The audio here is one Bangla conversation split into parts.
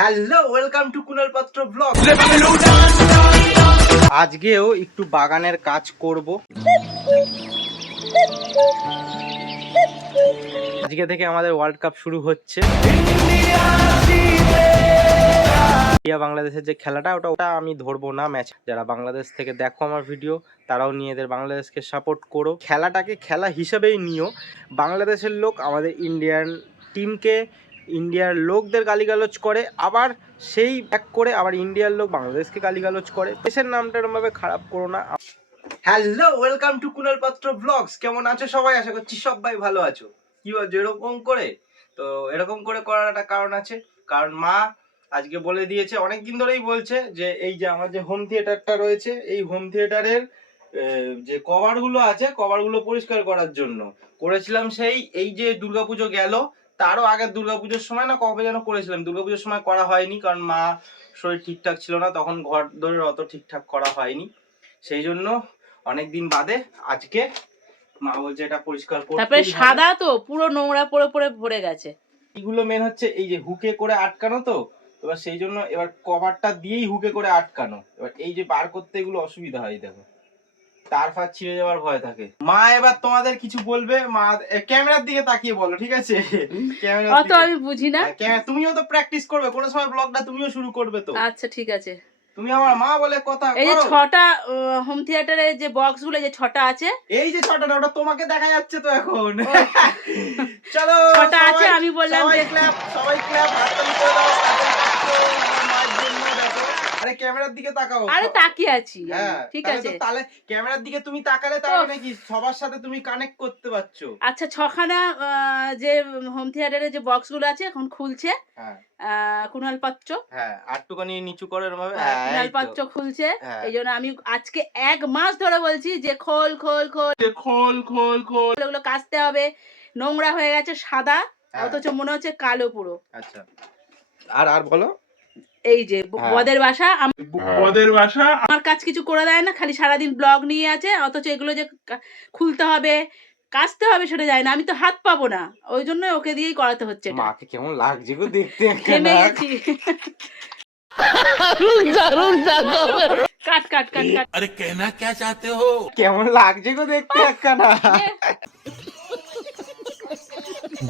হ্যালো, ওয়েলকাম টু কুনাল পাত্র ব্লগ। আজকেও একটু বাগানের কাজ করব। আজকে থেকে আমাদের ওয়ার্ল্ড কাপ শুরু হচ্ছে। ইন্ডিয়া বাংলাদেশের যে খেলাটা ওটা আমি ধরবো না ম্যাচ। যারা বাংলাদেশ থেকে দেখো আমার ভিডিও, তারাও নিয়ে এদের বাংলাদেশকে সাপোর্ট করো। খেলাটাকে খেলা হিসেবেই নিও। বাংলাদেশের লোক আমাদের ইন্ডিয়ান টিমকে, ইন্ডিয়ার লোকদের গালিগালোচ করে, আবার সেই ব্যাক করে আবার ইন্ডিয়ার লোক বাংলাদেশকে গালিগালোচ করে। দেশের নামটা এরকমভাবে খারাপ করো না। হ্যালো, ওয়েলকাম টু কুনাল পাত্র ব্লগস। কেমন আছো সবাই? আশা করছি সবাই ভালো আছো। কি বলছো এরকম করে? তো এরকম করে করার একটা কারণ আছে, কারণ মা আজকে বলে দিয়েছে, অনেকদিন ধরেই বলছে যে এই যে আমার যে হোম থিয়েটারটা রয়েছে, এই হোম থিয়েটারের যে কভারগুলো আছে, কভারগুলো পরিষ্কার করার জন্য করেছিলাম। এই যে দুর্গাপুজো গেল, তারও আগের দুর্গাপুজোর সময় না কবে যেন করেছিলাম। দুর্গাপুজোর সময় করা হয়নি, কারণ মা শরীর ঠিকঠাক ছিল না, তখন ঘর ধরে অত ঠিকঠাক করা হয়নি। সেই জন্য অনেকদিন বাদে আজকে মা বলছে এটা পরিষ্কার করতে। তারপরে সাদা তো পুরো নোংরা পড়ে পড়ে ভরে গেছে। এগুলো মেন হচ্ছে এই যে হুকে করে আটকানো, তো এবার সেই জন্য এবার কভারটা দিয়েই হুকে করে আটকানো। এবার এই যে বার করতে এগুলো অসুবিধা হয়, দেখো তার ফার ছিঁড়ে যাওয়ার ভয় থাকে। মা এবার তোমাদের কিছু বলবে, মা ক্যামেরার দিকে তাকিয়ে বলো, ঠিক আছে? অত আমি বুঝি না। তুমিও তো প্র্যাকটিস করবে, কোনো সময় ব্লগটা তুমিও শুরু করবে তো। আচ্ছা ঠিক আছে। তুমি আমার মা বলে কথা। এই যে 6টা হোম থিয়েটারে যে বক্স গুলো যে 6টা আছে, এই যে 6টা, ওটা তোমাকে দেখা যাচ্ছে তো এখন। চলো 6টা আছে, আমি বললাম সবাই যে ক্ল্যাপ, সবাই ক্ল্যাপ, হাততালি করে দাও মায়ের জন্য। দেখো, আরে ক্যামেরার দিকে তাকাও। আরে তাকিয়ে আছি। হ্যাঁ ঠিক আছে, তাহলে ক্যামেরার দিকে তুমি তাকালে তার মানে কি সবার সাথে তুমি কানেক্ট করতে পারছো। আচ্ছা 6খানা যে হোম থিয়েটারে যে বক্স গুলো আছে এখন খুলছে। হ্যাঁ কুনাল পাত্র, হ্যাঁ আটটুখানি নিচু করে এরকম ভাবে। কুনাল পাত্র খুলছে। হ্যাঁ। এই জন্য আমি আজকে 1 মাস ধরে বলছি যে খোল খোল খোল খোল খোল খোল, এগুলো কাচতে হবে। নোংরা হয়ে গেছে সাদা, অথচ মনে হচ্ছে কালো পুরো। আচ্ছা, আর বলো। এই যে বদের বাসা, আমার কাজ কিছু করে দেয় না, খালি সারাদিন ব্লগ নিয়ে আছে, অথচ এগুলো যে খুলতে হবে কাচতে হবে সেটা যায় না। আমি তো হাত পাবো না, ওই জন্য ওকে দিয়েই করাতে হচ্ছে। মাকে কেমন লাগছে গো দেখতে? থেমে গেছি। কাট কাট কাট কাট। अरे कहना क्या चाहते हो? কেমন লাগছে গো দেখতে একখানা।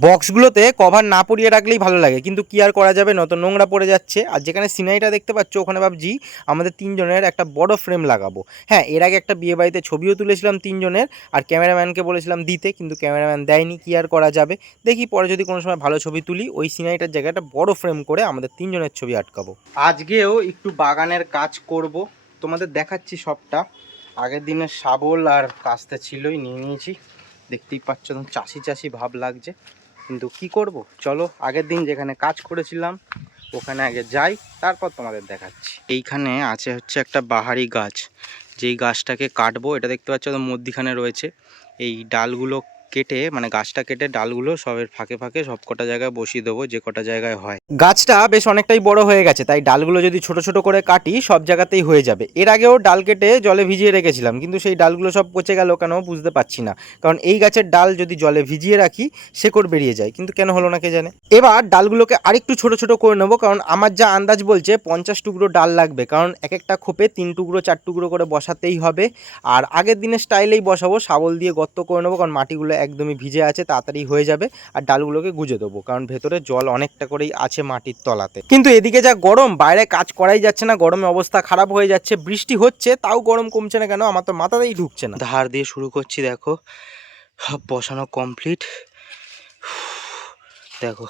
বক্সগুলোতে কভার না পরিয়ে রাখলেই ভালো লাগে, কিন্তু কি আর করা যাবে, নতুন নোংরা পড়ে যাচ্ছে। আর যেখানে সিনারিটা দেখতে পাচ্ছ, ওখানে ভাবছি আমাদের 3 জনের একটা বড় ফ্রেম লাগাবো। হ্যাঁ, এর আগে একটা বিয়ে বাড়িতে ছবিও তুলেছিলাম 3 জনের, আর ক্যামেরাম্যানকে বলেছিলাম দিতে, কিন্তু ক্যামেরাম্যান দেয়নি। কি আর করা যাবে, দেখি পরে যদি কোনো সময় ভালো ছবি তুলি, ওই সিনারিটার জায়গায় একটা বড় ফ্রেম করে আমাদের 3 জনের ছবি আটকাবো। আজকেও একটু বাগানের কাজ করব, তোমাদের দেখাচ্ছি সবটা। আগের দিনের শাবল আর কাস্তে ছিলই, নিয়ে নিয়েছি। দেখতেই পাচ্ছ, চাষি চাষি ভাব লাগছে, কিন্তু কি করব। চলো আগের দিন যেখানে কাজ করেছিলাম ওখানে আগে যাই, তারপর তোমাদের দেখাচ্ছি। এইখানে আছে হচ্ছে একটা বাহারি গাছ, যেই গাছটাকে কাটবো। এটা দেখতে পাচ্ছ তো মধ্যিখানে রয়েছে। এই ডালগুলো কেটে, মানে গাছটা কেটে ডালগুলো সবের ফাঁকে ফাঁকে সব কটা জায়গায় বসিয়ে দেবো, যে কটা জায়গায় হয়। গাছটা বেশ অনেকটাই বড় হয়ে গেছে, তাই ডালগুলো যদি ছোট ছোট করে কাটি সব জায়গাতেই হয়ে যাবে। এর আগেও ডাল কেটে জলে ভিজিয়ে রেখেছিলাম, কিন্তু সেই ডালগুলো সব পচে গেল কেন বুঝতে পারছি না। কারণ এই গাছের ডাল যদি জলে ভিজিয়ে রাখি শেকড় বেরিয়ে যায়, কিন্তু কেন হলো না কে জানে। এবার ডালগুলোকে আরেকটু ছোট ছোট করে নেবো, কারণ আমার যা আন্দাজ বলছে 50 টুকরো ডাল লাগবে, কারণ এক একটা খোপে 3 টুকরো 4 টুকরো করে বসাতেই হবে। আর আগের দিনের স্টাইলেই বসাবো, শাবল দিয়ে গর্ত করে নেবো, কারণ মাটিগুলো একদমই ভিজে আছে, তাড়াতাড়ি হয়ে যাবে। আর ডালগুলোকে গুজে দেবো, কারণ ভেতরে জল অনেকটা করেই আছে মাটির তলাতে। কিন্তু এদিকে যা গরম, বাইরে কাজ করাই যাচ্ছে না, গরমে অবস্থা খারাপ হয়ে যাচ্ছে। বৃষ্টি হচ্ছে তাও গরম কমছে না কেন, আমার তো মাথাতেই ঢুকছে না। ধার দিয়ে শুরু করছি, দেখো বসানো কমপ্লিট। দেখো,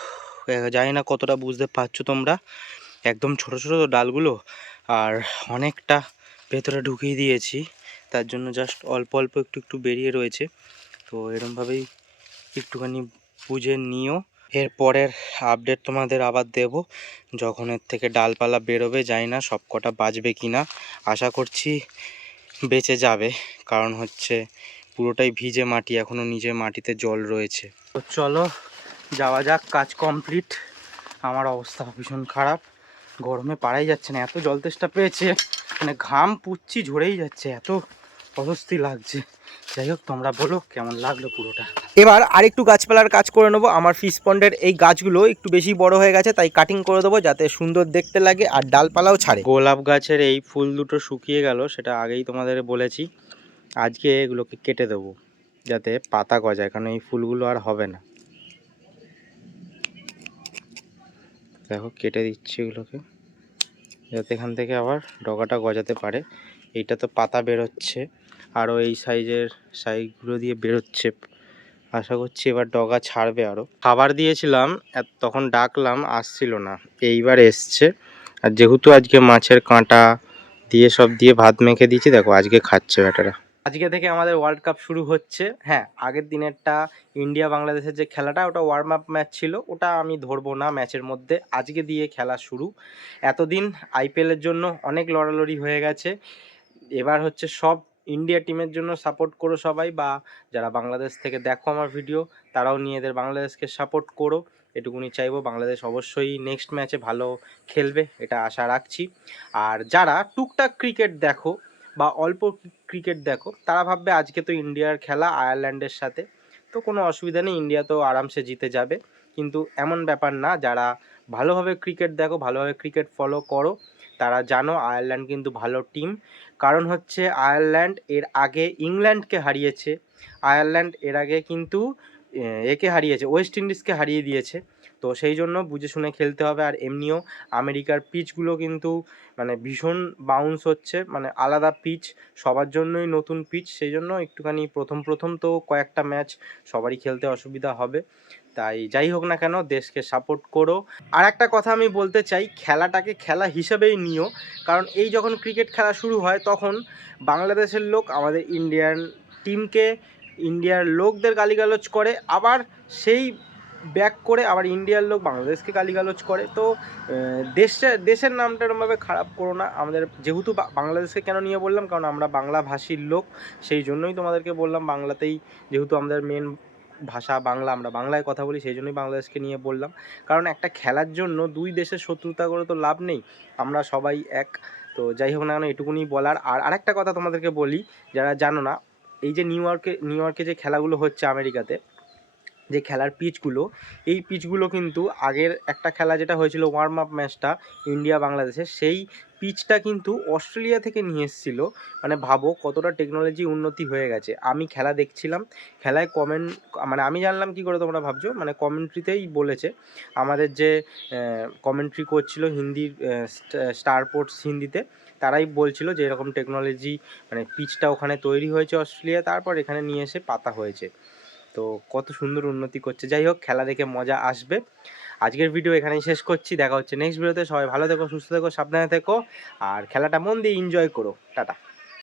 জানি না কতটা বুঝতে পারছো তোমরা, একদম ছোট ছোট ডালগুলো, আর অনেকটা ভেতরে ঢুকিয়ে দিয়েছি, তার জন্য জাস্ট অল্প অল্প একটু একটু বেরিয়ে রয়েছে। তো এরমভাবেই একটুখানি বুঝে নিও। এরপরের আপডেট তোমাদের আবার দেব যখন এর থেকে ডালপালা বেরোবে। জানি না সব কটা বাঁচবে কি না, আশা করছি বেঁচে যাবে, কারণ হচ্ছে পুরোটাই ভিজে মাটি, এখনও নিচে মাটিতে জল রয়েছে। তো চলো যাওয়া যাক, কাজ কমপ্লিট। আমার অবস্থা ভীষণ খারাপ, গরমে পারাই যাচ্ছে না, এত জল তেষ্টা পেয়েছে, মানে ঘাম পুচ্ছি ঝরেই যাচ্ছে, এত অস্বস্তি লাগছে। যাই হোক, তোমরা বলো কেমন লাগলো পুরোটা। এবার আরেকটু গাছপালার কাজ করে নেবো। আমার ফিশ পন্ডের এই গাছগুলো একটু বেশি বড় হয়ে গেছে, তাই কাটিং করে দেবো যাতে সুন্দর দেখতে লাগে আর ডালপালাও ছাড়ে। গোলাপ গাছের এই ফুল দুটো শুকিয়ে গেল, সেটা আগেই তোমাদের বলেছি। আজকে এগুলোকে কেটে দেবো যাতে পাতা গজায়, কারণ এই ফুলগুলো আর হবে না। দেখো কেটে দিচ্ছি এগুলোকে যাতে এখান থেকে আবার ডগাটা গজাতে পারে। এইটা তো পাতা বেরোচ্ছে, আরও এই সাইজগুলো দিয়ে বেরোচ্ছে। আশা করছি এবার ডগা ছাড়বে আরও। খাবার দিয়েছিলাম, তখন ডাকলাম আসছিল না, এইবার এসছে। আর যেহেতু আজকে মাছের কাঁটা দিয়ে সব দিয়ে ভাত মেখে দিয়েছি, দেখো আজকে খাচ্ছে ব্যাটারা। আজকে থেকে আমাদের ওয়ার্ল্ড কাপ শুরু হচ্ছে। হ্যাঁ, আগের দিনেরটা ইন্ডিয়া বাংলাদেশের যে খেলাটা, ওটা ওয়ার্ম আপ ম্যাচ ছিল, ওটা আমি ধরবো না ম্যাচের মধ্যে। আজকে দিয়ে খেলা শুরু। এতদিন আইপিএলের জন্য অনেক লড়ালড়ি হয়ে গেছে, এবার হচ্ছে সব ইন্ডিয়া টিমের জন্য সাপোর্ট করো সবাই, বা যারা বাংলাদেশ থেকে দেখো আমার ভিডিও তারাও নিয়ে এদের বাংলাদেশকে সাপোর্ট করো, এটুকুনি চাইবো। বাংলাদেশ অবশ্যই নেক্সট ম্যাচে ভালো খেলবে, এটা আশা রাখছি। আর যারা টুকটাক ক্রিকেট দেখো বা অল্প ক্রিকেট দেখো, তারা ভাববে আজকে তো ইন্ডিয়ার খেলা আয়ারল্যান্ডের সাথে, তো কোনো অসুবিধা নেই, ইন্ডিয়া তো আরামসে জিতে যাবে। কিন্তু এমন ব্যাপার না। যারা ভালোভাবে ক্রিকেট দেখো, ভালোভাবে ক্রিকেট ফলো করো, তারা জানো আয়ারল্যান্ড কিন্তু ভালো টিম। কারণ হচ্ছে আয়ারল্যান্ড এর আগে ইংল্যান্ডকে হারিয়েছে, আয়ারল্যান্ড এর আগে কিন্তু একে হারিয়েছে, ওয়েস্ট ইন্ডিজকে হারিয়ে দিয়েছে। তো সেই জন্য বুঝে শুনে খেলতে হবে। আর এমনিও আমেরিকার পিচগুলো কিন্তু মানে ভীষণ বাউন্স হচ্ছে, মানে আলাদা পিচ, সবার জন্যই নতুন পিচ। সেই জন্য একটুখানি প্রথম তো কয়েকটা ম্যাচ সবারই খেলতে অসুবিধা হবে। তাই যাই হোক না কেন, দেশকে সাপোর্ট করো। আর একটা কথা আমি বলতে চাই, খেলাটাকে খেলা হিসাবেই নিও। কারণ এই যখন ক্রিকেট খেলা শুরু হয়, তখন বাংলাদেশের লোক আমাদের ইন্ডিয়ান টিমকে, ইন্ডিয়ার লোকদের গালিগালাজ করে, আবার সেই ব্যাক করে আবার ইন্ডিয়ার লোক বাংলাদেশকে গালিগালাজ করে। তো দেশের নামটা এরমভাবে খারাপ করো না। আমাদের যেহেতু বাংলাদেশকে কেন নিয়ে বললাম, কারণ আমরা বাংলা ভাষীর লোক, সেই জন্যই তোমাদেরকে বললাম। বাংলাতেই যেহেতু আমাদের মেন ভাষা বাংলা, আমরা বাংলায় কথা বলি, সেই জন্যই বাংলাদেশকে নিয়ে বললাম। কারণ একটা খেলার জন্য দুই দেশের শত্রুতা করে তো লাভ নেই, আমরা সবাই এক। তো যাই হোক না কেন, এটুকুনি বলার। আর আরেকটা কথা তোমাদেরকে বলি, যারা জানো না, এই যে নিউ ইয়র্কে যে খেলাগুলো হচ্ছে আমেরিকাতে, যে খেলার পিচগুলো, এই পিচগুলো কিন্তু আগের একটা খেলা যেটা হয়েছিল ওয়ার্ম আপ ম্যাচটা ইন্ডিয়া বাংলাদেশের, সেই পিচটা কিন্তু অস্ট্রেলিয়া থেকে নিয়ে এসেছিলো। মানে ভাবো কতটা টেকনোলজি উন্নতি হয়ে গেছে। আমি খেলা দেখছিলাম, খেলায় মানে আমি জানলাম কী করে তোমরা ভাবছো, মানে কমেন্ট্রিতেই বলেছে। আমাদের যে কমেন্ট্রি করছিল হিন্দির স্টার স্পোর্টস হিন্দিতে, তারাই বলছিল যে এরকম টেকনোলজি, মানে পিচটা ওখানে তৈরি হয়েছে অস্ট্রেলিয়া, তারপর এখানে নিয়ে এসে পাতা হয়েছে। তো কত সুন্দর উন্নতি করছে। যাই হোক, খেলা দেখে মজা আসবে। আজকের ভিডিও এখানেই শেষ করছি, দেখা হচ্ছে নেক্সট ভিডিওতে। সবাই ভালো থেকো, সুস্থ থেকো, সাবধানে থেকো, আর খেলাটা মন দিয়ে এনজয় করো। টাটা।